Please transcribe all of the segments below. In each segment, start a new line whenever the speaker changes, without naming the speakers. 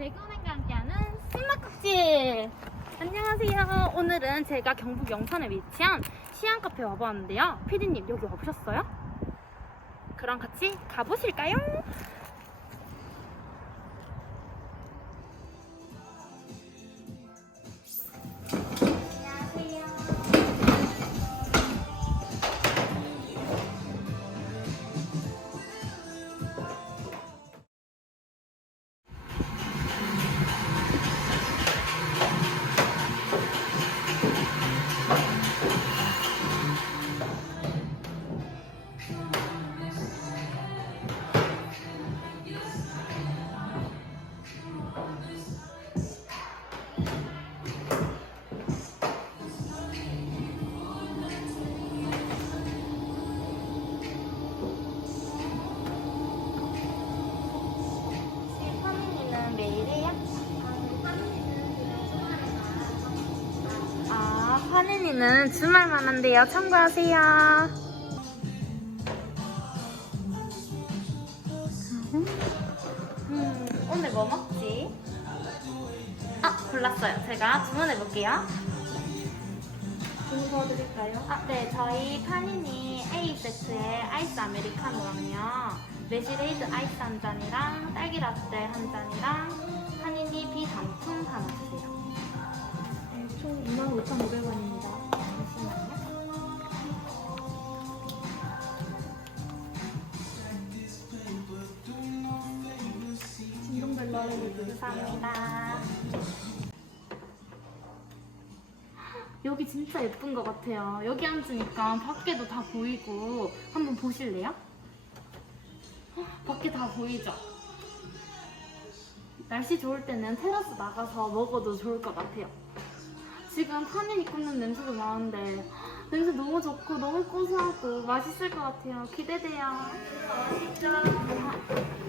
대구은행과 함께하는 신맛국질 안녕하세요 오늘은 제가 경북 영산에 위치한 시안카페 와보았는데요 피디님 여기 와보셨어요? 그럼 같이 가보실까요? 파민이는 주말만 한대요. 참고하세요. 음, 오늘 뭐 먹지? 아, 골랐어요. 제가 주문해 볼게요. 주문 도와드릴까요? 아, 네. 저희 파니니 A 세트에 아이스 아메리카노랑요. 매실에이드 아이스 한 잔이랑 딸기 라떼 한 잔이랑 파니니 비단품 하나 주세요.
총 25,500원입니다.
감사합니다. 여기 진짜 예쁜 것 같아요. 여기 앉으니까 밖에도 다 보이고 한번 보실래요? 헉, 밖에 다 보이죠? 날씨 좋을 때는 테라스 나가서 먹어도 좋을 것 같아요. 지금 파니니 굽는 냄새도 나는데 헉, 냄새 너무 좋고 너무 고소하고 맛있을 것 같아요. 기대돼요. 가볼게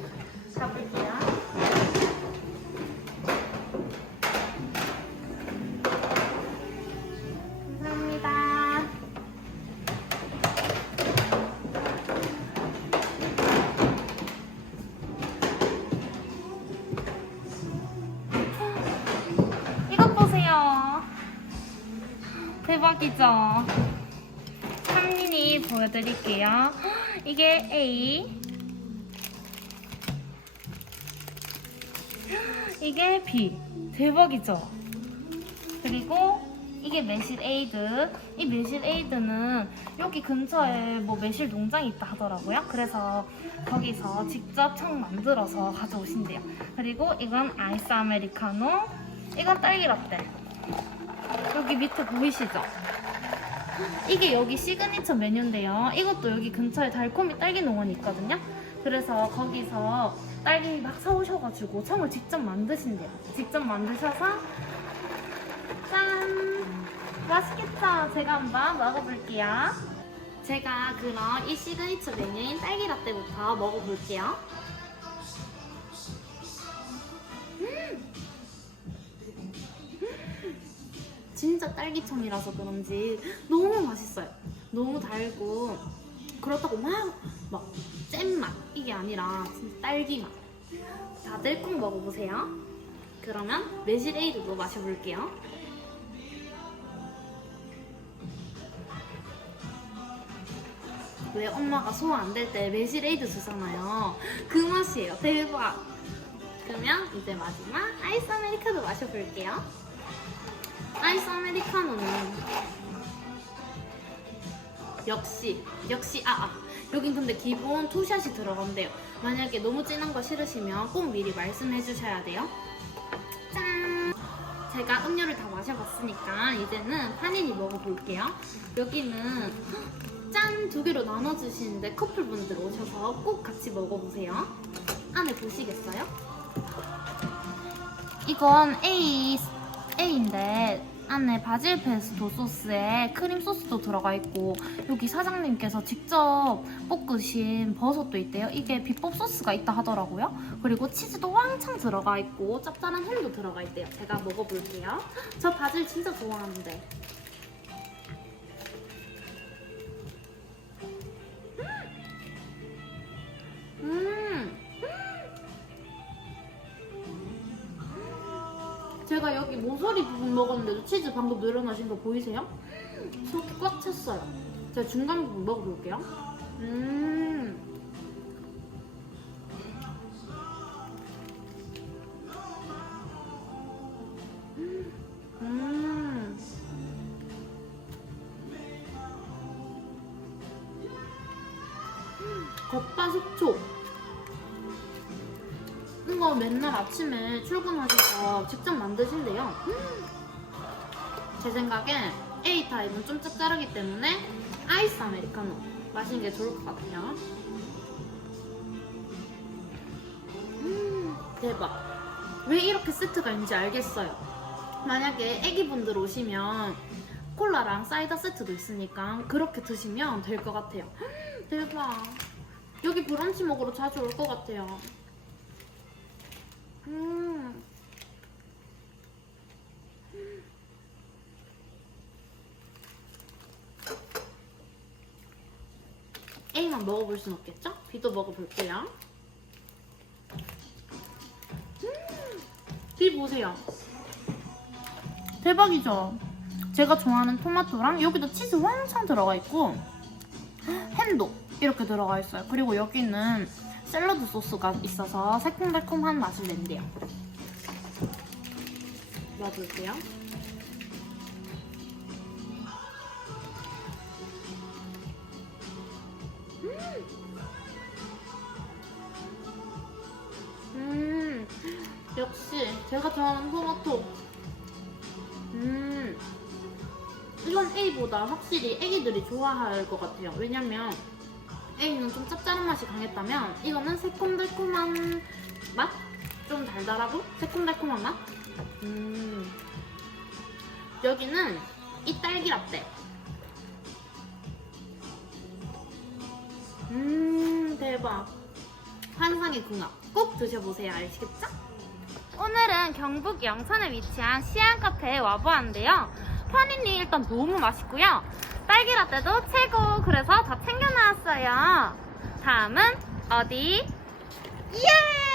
대박이죠? 한민이 보여드릴게요. 이게 A. 이게 B. 대박이죠? 그리고 이게 매실 에이드. 이 매실 에이드는 여기 근처에 뭐 매실 농장이 있다 하더라고요. 그래서 거기서 직접 청 만들어서 가져오신대요. 그리고 이건 아이스 아메리카노. 이건 딸기 라떼. 여기 밑에 보이시죠? 이게 여기 시그니처 메뉴인데요. 이것도 여기 근처에 달콤이 딸기 농원이 있거든요. 그래서 거기서 딸기 막 사오셔가지고 청을 직접 만드신대요. 직접 만드셔서 짠! 맛있겠죠? 제가 한번 먹어볼게요. 제가 그럼 이 시그니처 메뉴인 딸기 라떼부터 먹어볼게요. 진짜 딸기청이라서 그런지 너무 맛있어요. 너무 달고 그렇다고 막, 막 잼맛 이게 아니라 진짜 딸기 맛. 다들 꼭 먹어보세요. 그러면 매실 에이드도 마셔볼게요. 왜 엄마가 소화 안 될 때 매실 에이드 주잖아요. 그 맛이에요. 대박. 그러면 이제 마지막 아이스 아메리카노 마셔볼게요. 아이스 아메리카노는 역시 역시 아, 아 여긴 근데 기본 투샷이 들어간대요. 만약에 너무 진한 거 싫으시면 꼭 미리 말씀해 주셔야 돼요. 짠! 제가 음료를 다 마셔봤으니까 이제는 파니니 먹어볼게요. 여기는 짠! 두 개로 나눠 주시는데 커플분들 오셔서 꼭 같이 먹어보세요. 안에 보시겠어요? 이건 A, A인데 안에 바질 페스토 소스에 크림 소스도 들어가 있고 여기 사장님께서 직접 볶으신 버섯도 있대요. 이게 비법 소스가 있다 하더라고요. 그리고 치즈도 왕창 들어가 있고 짭짤한 햄도 들어가 있대요. 제가 먹어볼게요. 저 바질 진짜 좋아하는데. 제가 여기 모서리 부분 먹었는데도 치즈 방금 늘어나신 거 보이세요? 속이 꽉 찼어요. 제가 중간 부분 먹어볼게요. 음. 음. 겉바 속촉. 이거 맨날 아침에 출근하셔서 직접 만드신대요. 제 생각엔 A타입은 좀 짭짤하기 때문에 아이스 아메리카노 마시는 게 좋을 것 같아요. 음, 대박. 왜 이렇게 세트가 있는지 알겠어요. 만약에 애기분들 오시면 콜라랑 사이다 세트도 있으니까 그렇게 드시면 될 것 같아요. 음, 대박. 여기 브런치 먹으러 자주 올 것 같아요. 음. A만 먹어볼 순 없겠죠? B도 먹어볼게요. 음, B 보세요. 대박이죠? 제가 좋아하는 토마토랑 여기도 치즈 왕창 들어가 있고 햄도 이렇게 들어가 있어요. 그리고 여기는 샐러드 소스가 있어서 새콤달콤한 맛을 낸대요. 놔볼게요. 음, 역시 제가 좋아하는 토마토. 음, 이건 A보다 확실히 애기들이 좋아할 것 같아요. 왜냐면 A는 좀 짭짤한 맛이 강했다면 이거는 새콤달콤한 맛? 좀 달달하고 새콤달콤한 맛? 음, 여기는 이 딸기 라떼. 음, 대박. 환상의 궁합. 꼭 드셔보세요. 아시겠죠?
오늘은 경북 영천에 위치한 시안 카페에 와보았는데요. 파니니 일단 너무 맛있고요. 딸기 라떼도 최고. 그래서 다 챙겨 나왔어요. 다음은 어디? 예!